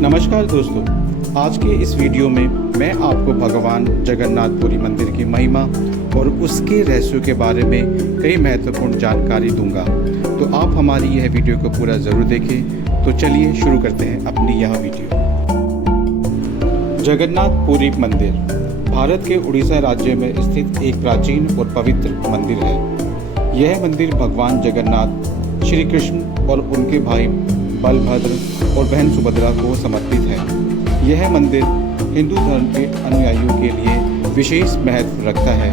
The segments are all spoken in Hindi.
नमस्कार दोस्तों, आज के इस वीडियो में मैं आपको भगवान जगन्नाथपुरी मंदिर की महिमा और उसके रहस्यों के बारे में कई महत्वपूर्ण जानकारी दूंगा। तो आप हमारी यह वीडियो को पूरा ज़रूर देखें। तो चलिए शुरू करते हैं अपनी यह वीडियो। जगन्नाथपुरी मंदिर भारत के उड़ीसा राज्य में स्थित एक प्राचीन और पवित्र मंदिर है। यह मंदिर भगवान जगन्नाथ, श्री कृष्ण और उनके भाई बलभद्र और बहन सुभद्रा को समर्पित है। यह मंदिर हिंदू धर्म के अनुयायियों के लिए विशेष महत्व रखता है।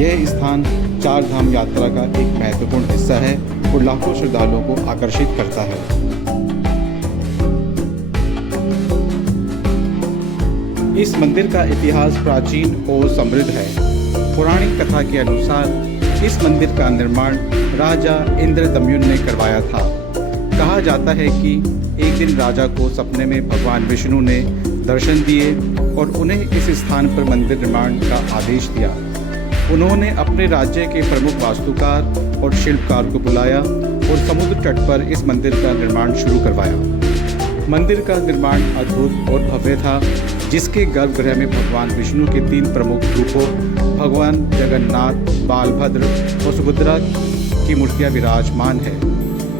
यह स्थान चार धाम यात्रा का एक महत्वपूर्ण हिस्सा है और लाखों श्रद्धालुओं को आकर्षित करता है। इस मंदिर का इतिहास प्राचीन और समृद्ध है। पौराणिक कथा के अनुसार इस मंदिर का निर्माण राजा इंद्रदम्युन ने करवाया था। कहा जाता है कि एक दिन राजा को सपने में भगवान विष्णु ने दर्शन दिए और उन्हें इस स्थान पर मंदिर निर्माण का आदेश दिया। उन्होंने अपने राज्य के प्रमुख वास्तुकार और शिल्पकार को बुलाया और समुद्र तट पर इस मंदिर का निर्माण शुरू करवाया। मंदिर का निर्माण अद्भुत और भव्य था, जिसके गर्भगृह में भगवान विष्णु के तीन प्रमुख रूपों भगवान जगन्नाथ, बलभद्र और सुभद्रा की मूर्तियां विराजमान है।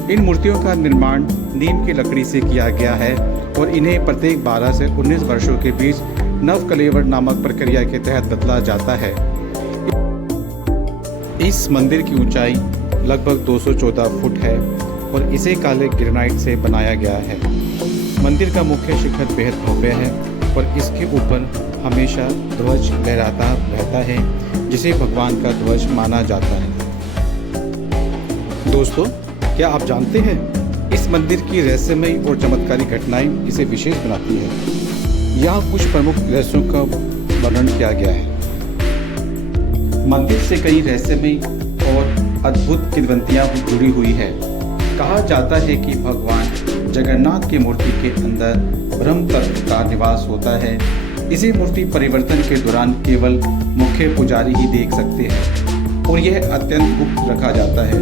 इन मूर्तियों का निर्माण नीम की लकड़ी से किया गया है और इन्हें प्रत्येक 12 से 19 वर्षों के बीच नवकलेवर नामक प्रक्रिया के तहत बदला जाता है। इस मंदिर की ऊंचाई लगभग 214 फुट है और इसे काले ग्रेनाइट से बनाया गया है। मंदिर का मुख्य शिखर बेहद भव्य है और इसके ऊपर हमेशा ध्वज लहराता रहता है, जिसे भगवान का ध्वज माना जाता है। दोस्तों, क्या आप जानते हैं इस मंदिर की रहस्यमयी और चमत्कारी घटनाएं इसे विशेष बनाती है। यहाँ कुछ प्रमुख रहस्यों का वर्णन किया गया है। मंदिर से कई रहस्यमयी और अद्भुत किंवदंतियां जुड़ी हुई है। कहा जाता है कि भगवान जगन्नाथ की मूर्ति के अंदर ब्रह्म तत्व का निवास होता है। इसे मूर्ति परिवर्तन के दौरान केवल मुख्य पुजारी ही देख सकते हैं और यह अत्यंत गुप्त रखा जाता है।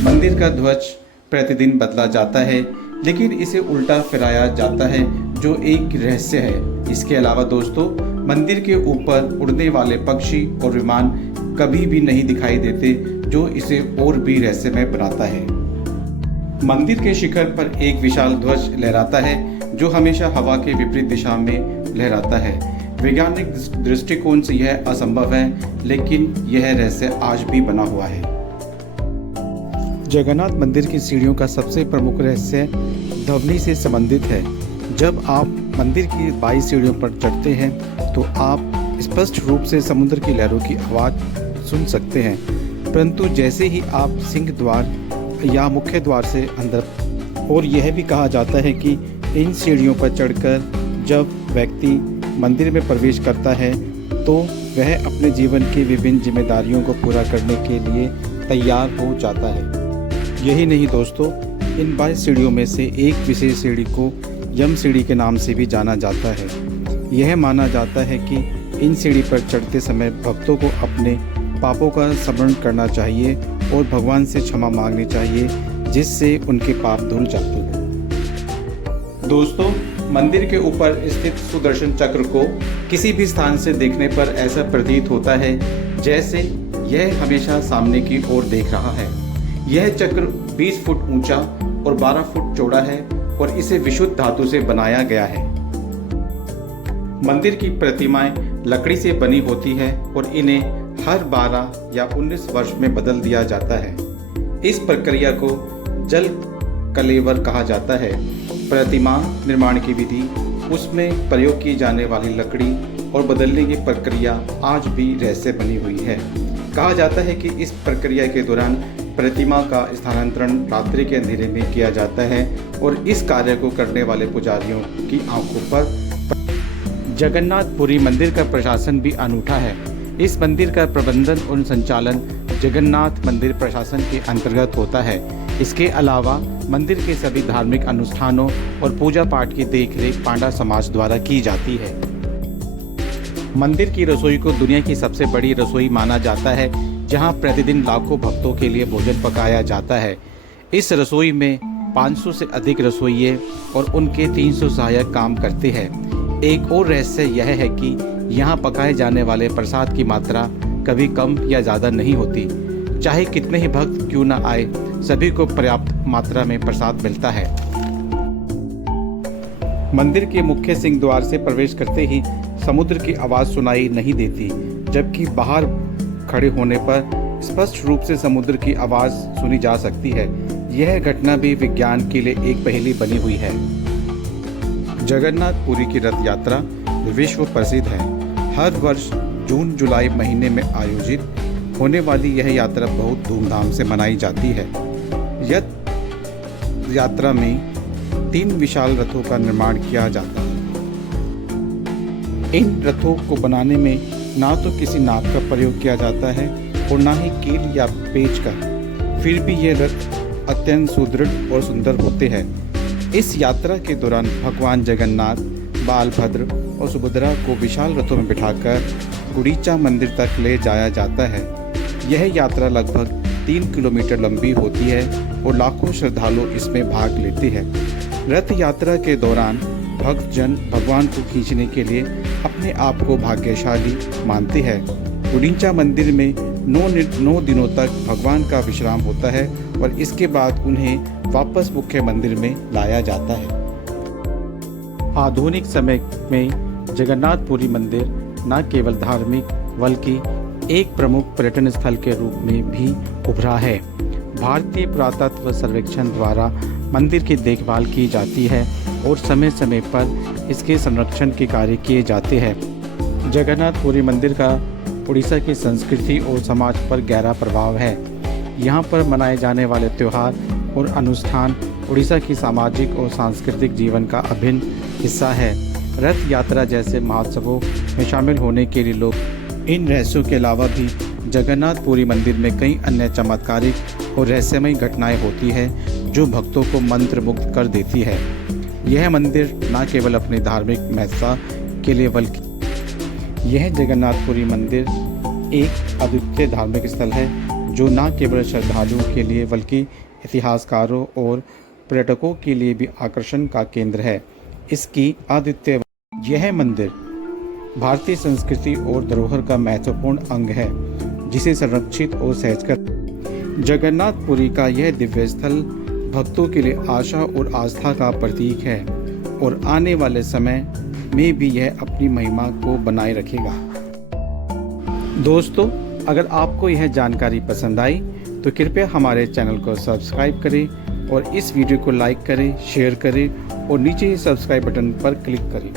मंदिर का ध्वज प्रतिदिन बदला जाता है, लेकिन इसे उल्टा फिराया जाता है, जो एक रहस्य है। इसके अलावा दोस्तों, मंदिर के ऊपर उड़ने वाले पक्षी और विमान कभी भी नहीं दिखाई देते, जो इसे और भी रहस्यमय बनाता है। मंदिर के शिखर पर एक विशाल ध्वज लहराता है, जो हमेशा हवा के विपरीत दिशा में लहराता है। वैज्ञानिक दृष्टिकोण से यह असंभव है, लेकिन यह रहस्य आज भी बना हुआ है। जगन्नाथ मंदिर की सीढ़ियों का सबसे प्रमुख रहस्य ध्वनि से संबंधित है। जब आप मंदिर की 22 सीढ़ियों पर चढ़ते हैं तो आप स्पष्ट रूप से समुद्र की लहरों की आवाज़ सुन सकते हैं, परंतु जैसे ही आप सिंह द्वार या मुख्य द्वार से अंदर, और यह भी कहा जाता है कि इन सीढ़ियों पर चढ़कर जब व्यक्ति मंदिर में प्रवेश करता है तो वह अपने जीवन की विभिन्न जिम्मेदारियों को पूरा करने के लिए तैयार हो जाता है। यही नहीं दोस्तों, इन 22 सीढ़ियों में से एक विशेष सीढ़ी को यम सीढ़ी के नाम से भी जाना जाता है। यह माना जाता है कि इन सीढ़ी पर चढ़ते समय भक्तों को अपने पापों का स्मरण करना चाहिए और भगवान से क्षमा मांगनी चाहिए, जिससे उनके पाप धुल जाते हैं। दोस्तों, मंदिर के ऊपर स्थित सुदर्शन चक्र को किसी भी स्थान से देखने पर ऐसा प्रतीत होता है जैसे यह हमेशा सामने की ओर देख रहा है। यह चक्र 20 फुट ऊंचा और 12 फुट चौड़ा है और इसे विशुद्ध धातु से बनाया गया है। मंदिर की प्रतिमाएं लकड़ी से बनी होती है और इन्हें हर 12 या 19 वर्ष में बदल दिया जाता है। इस प्रक्रिया को जल कलेवर कहा जाता है। प्रतिमा निर्माण की विधि, उसमें प्रयोग की जाने वाली लकड़ी और बदलने की प्रक्रिया आज भी रहस्य बनी हुई है। कहा जाता है कि इस प्रक्रिया के दौरान प्रतिमा का स्थानांतरण रात्रि के अंधेरे में किया जाता है और इस कार्य को करने वाले पुजारियों की आंखों पर। जगन्नाथपुरी मंदिर का प्रशासन भी अनूठा है। इस मंदिर का प्रबंधन और संचालन जगन्नाथ मंदिर प्रशासन के अंतर्गत होता है। इसके अलावा मंदिर के सभी धार्मिक अनुष्ठानों और पूजा पाठ की देखरेख पांडा समाज द्वारा की जाती है। मंदिर की रसोई को दुनिया की सबसे बड़ी रसोई माना जाता है, जहां प्रतिदिन लाखों भक्तों के लिए भोजन पकाया जाता है। इस रसोई में 500 से अधिक रसोइये और उनके 300 सहायक काम करते हैं। एक और रहस्य यह है कि यहाँ पकाए जाने वाले प्रसाद की मात्रा कभी कम या ज़्यादा नहीं होती। चाहे कितने ही भक्त क्यों न आए, सभी को पर्याप्त मात्रा में प्रसाद मिलता है। मंदिर के मुख्य सिंह द्वार से प्रवेश करते ही समुद्र की आवाज़ सुनाई नहीं देती, जबकि बाहर खड़े होने पर स्पष्ट रूप से समुद्र की आवाज़ सुनी जा सकती है। यह घटना भी विज्ञान के लिए एक पहेली बनी हुई है। जगन्नाथपुरी की रथ यात्रा विश्व प्रसिद्ध है। हर वर्ष जून जुलाई महीने में आयोजित होने वाली यह यात्रा बहुत धूमधाम से मनाई जाती है। यह यात्रा में 3 विशाल रथों का निर्माण किया जाता है। इन रथों को बनाने में ना तो किसी नाव का प्रयोग किया जाता है और ना ही कील या पेच का। फिर भी ये रथ अत्यंत सुदृढ़ और सुंदर होते हैं। इस यात्रा के दौरान भगवान जगन्नाथ, बालभद्र और सुभद्रा को विशाल रथों में बिठाकर गुंडीचा मंदिर तक ले जाया जाता है। यह यात्रा लगभग 3 किलोमीटर लंबी होती है और लाखों श्रद्धालु इसमें भाग लेते हैं। रथ यात्रा के दौरान भक्तजन भगवान को खींचने के लिए अपने आप को भाग्यशाली मानते हैं। गुंडीचा मंदिर में 9 दिनों तक भगवान का विश्राम होता है और इसके बाद उन्हें वापस मुख्य मंदिर में लाया जाता है। आधुनिक समय में जगन्नाथपुरी मंदिर न केवल धार्मिक बल्कि एक प्रमुख पर्यटन स्थल के रूप में भी उभरा है। भारतीय पुरातत्व सर्वेक्षण द्वारा मंदिर की देखभाल की जाती है और समय समय पर इसके संरक्षण के कार्य किए जाते हैं। जगन्नाथपुरी मंदिर का उड़ीसा की संस्कृति और समाज पर गहरा प्रभाव है। यहाँ पर मनाए जाने वाले त्यौहार और अनुष्ठान उड़ीसा की सामाजिक और सांस्कृतिक जीवन का अभिन्न हिस्सा है। रथ यात्रा जैसे महोत्सवों में शामिल होने के लिए लोग इन रहस्यों के अलावा भी जगन्नाथपुरी मंदिर में कई अन्य चमत्कारिक और रहस्यमयी घटनाएं होती है जो भक्तों को मंत्रमुग्ध कर देती है। यह मंदिर न केवल अपनी धार्मिक महत्ता के लिए बल्कि यह जगन्नाथपुरी मंदिर एक अद्वितीय धार्मिक स्थल है जो न केवल श्रद्धालुओं के लिए बल्कि इतिहासकारों और पर्यटकों के लिए भी आकर्षण का केंद्र है। इसकी अद्वितीय यह मंदिर भारतीय संस्कृति और धरोहर का महत्वपूर्ण अंग है जिसे संरक्षित और सहजकर जगन्नाथपुरी का यह दिव्य स्थल भक्तों के लिए आशा और आस्था का प्रतीक है और आने वाले समय में भी यह अपनी महिमा को बनाए रखेगा। दोस्तों, अगर आपको यह जानकारी पसंद आई तो कृपया हमारे चैनल को सब्सक्राइब करें और इस वीडियो को लाइक करें, शेयर करें और नीचे सब्सक्राइब बटन पर क्लिक करें।